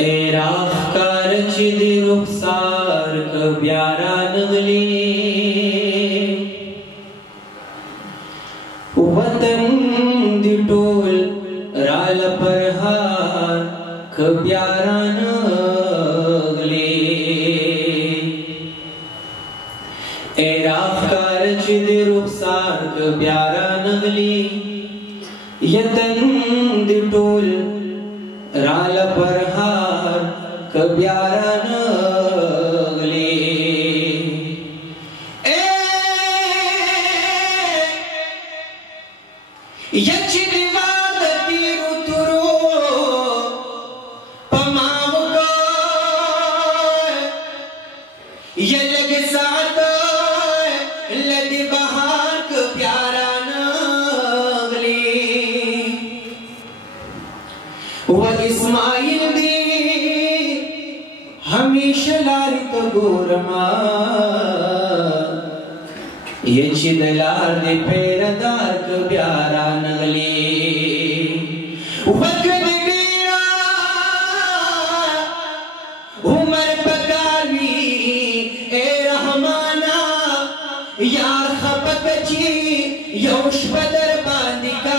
एराफ कारच दे रुखसार कब्यारा नगली वतन दी टोल राल परहार कब्यारा नगली एराफ कारच दे रुखसार कब्यारा नगली यतन दी टोल राल परहार कब्यारा नगली यची दीवार तीरु तुरो पमावको ये लगे साथ लदी बहार कब्यारा नगली व इस्माइल दी हमेशा लारी तो गोरमा ये चिदलार दे पेरदार कब्यारा नगली वक्त बीरा उमर पकावी ए रहमाना यार खपकची योश बदर बांदिकाशी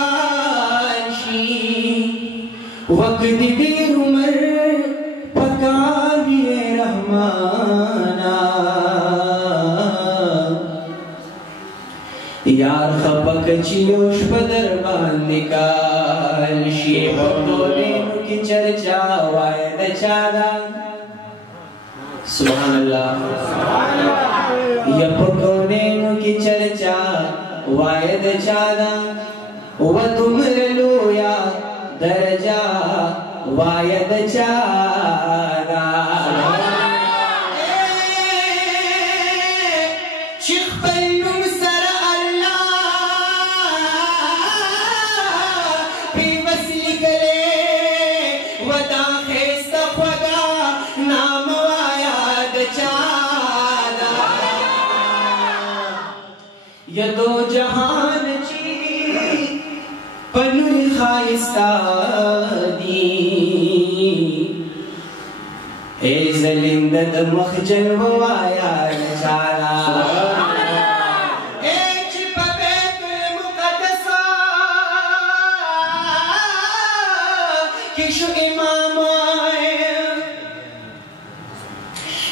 वक्त बीर उमर पकावी ए रहमाना यार खपक चियोश बदर बांदिकाल शीब कोलेनु की चर्चा वायद चादा सुभान अल्लाह यप कोलेनु की चर्चा वायद चादा व तुमर लोया दर्जा वायद चादा ये दो जहान ची पनुल खाइस्ता दी ए जलिंदद मखजल वाया नजारा ए चिपबेत मुकद्दसा किशु इमाम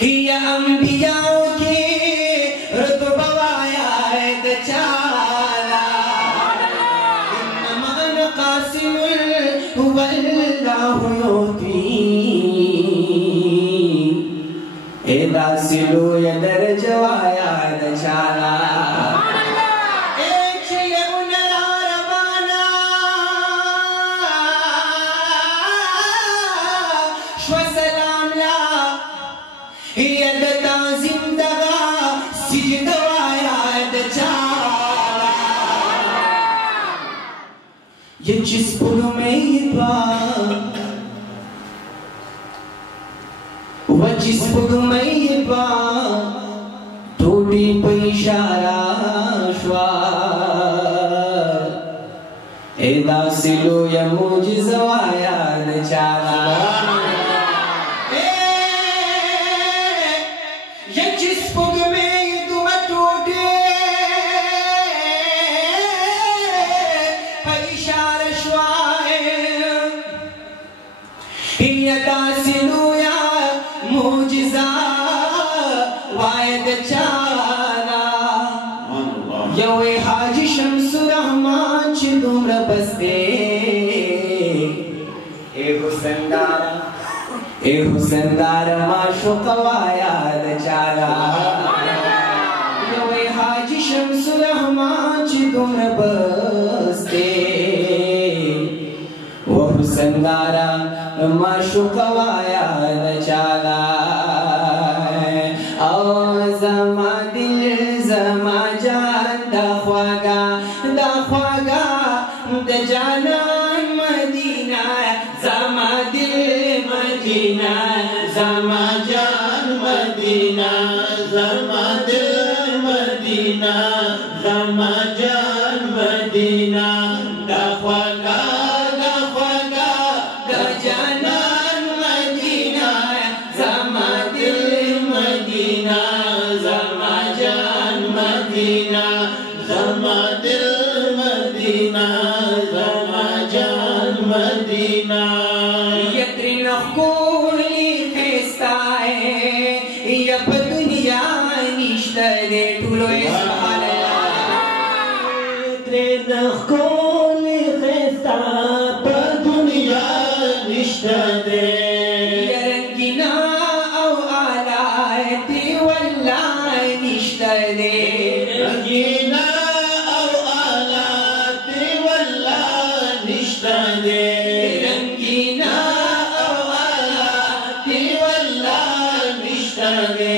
या अंबियाओं की रुतबा चाला इन्नमा नकासिमुल हुवल्लाहु युती ए दासिलो या दर्जवाया चाला ए छिये उनरा रवाना श्व सलाम ला यद ताजिम दगा सिजदवाया ये जिस पुल में ये वह जिस पुल में ये टूटी पे इशारा श्वा ए दासिलो या मुजिज़वाया नचारा ये जिस पुल में यवे हाजी शम्सुर रहमान चिदुम्र बस्ते ए हुसनदार माशुक वायाद चाला यवे हाजी शम्सुर रहमान चिदुम्र बस्ते वो हुसनदार माशुक वायाद चाला जमा दिल जमा जान दख्वागा द जानान मदीना जमा दिल मदीना जमा जान मदीना जमा दिल मदीना जमा जान मदीना दख्वागा द जानान मदीना نخولی خستائے یا پا دنیا نشتنے ٹولو سبحان اللہ ترے نخولی خستا پا دنیا نشتنے یا رنگینا او آلائتی واللہ نشتنے رنگینا او آلاتی واللہ نشتنے رنگینا او آلائتی واللہ نشتنے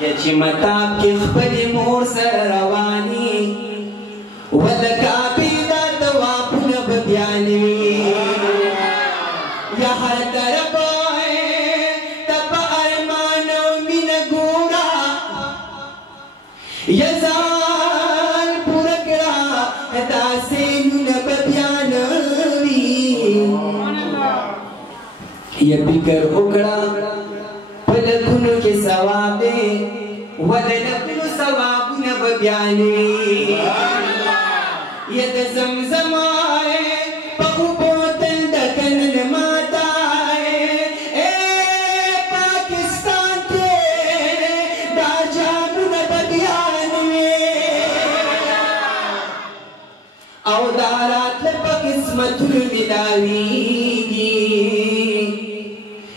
یچی مطاب کی خپل مور سر روانی ودکابی دا توافن ببیانوی یا هر طرف تب ارمانو من گورا یزان پورکڑا دا سینون ببیانوی یا بکر اکڑا پلکونو کے ثواب دے ودلکونو ثوابونو ببیانوی ید زمزم آئے پخو بوتل دکنن ماتا آئے اے پاکستان کے دا جامونو ببیانوی او دارات لپا قسمتونو ملاویگی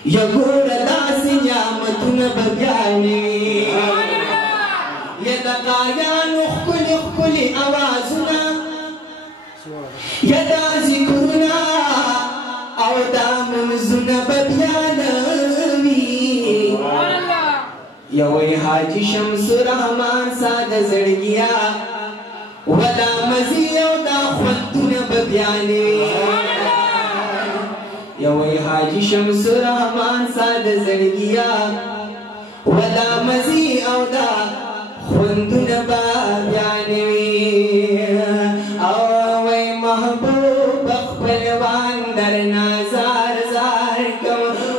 یا گوڑ داسی نعمتون ببیانوی یا دقایان اخکل اخکل آوازونا یا دا ذکرنا او دا منزون ببیانوی یا وی حاجی شمس رحمان ساد زرگیا ودا مزی او دا خودتون ببیانوی یا وی حاجی شمس رحمان ساد زرگیا ودا مزی او دا خوندون بابیانوی او وی محبوب اخپلوان در نازار زار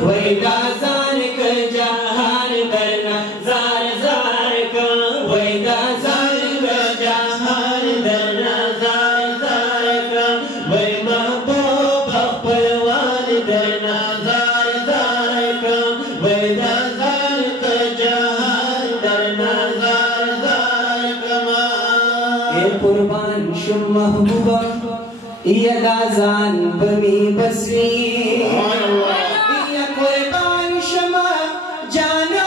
ویدا زان کا جہان درنا زار زار کا ویدا زان کا جہان درنا زار زار کا وی محبوب خپلوان درنا زار زار کا ویدا زان کا جہان درنا زار زار کما اے قربان شم محبوبا یدا زان بمی بسری یا قربان شما جانا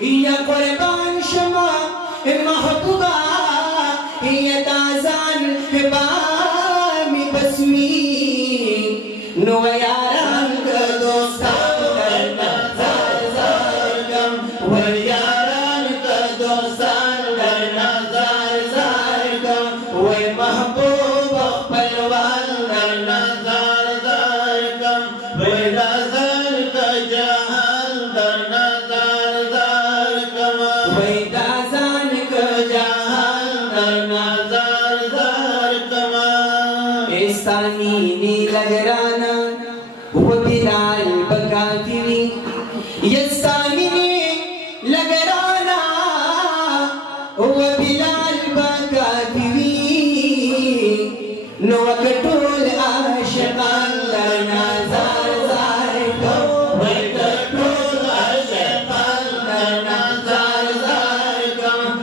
یا قربان شما محبوبا یدا زان بمی بسری نو یاران کا دوستان درنا زار زار کم و یاران کا دوستان درنا زار زار کم و محبوب خپلوان درنا زار زار کم و دازان کا جہان درنا زار زار کم و دازان کا جہان درنا زار زار کم استانی نی لگرانا وبلال بكافري يستامني لقرانا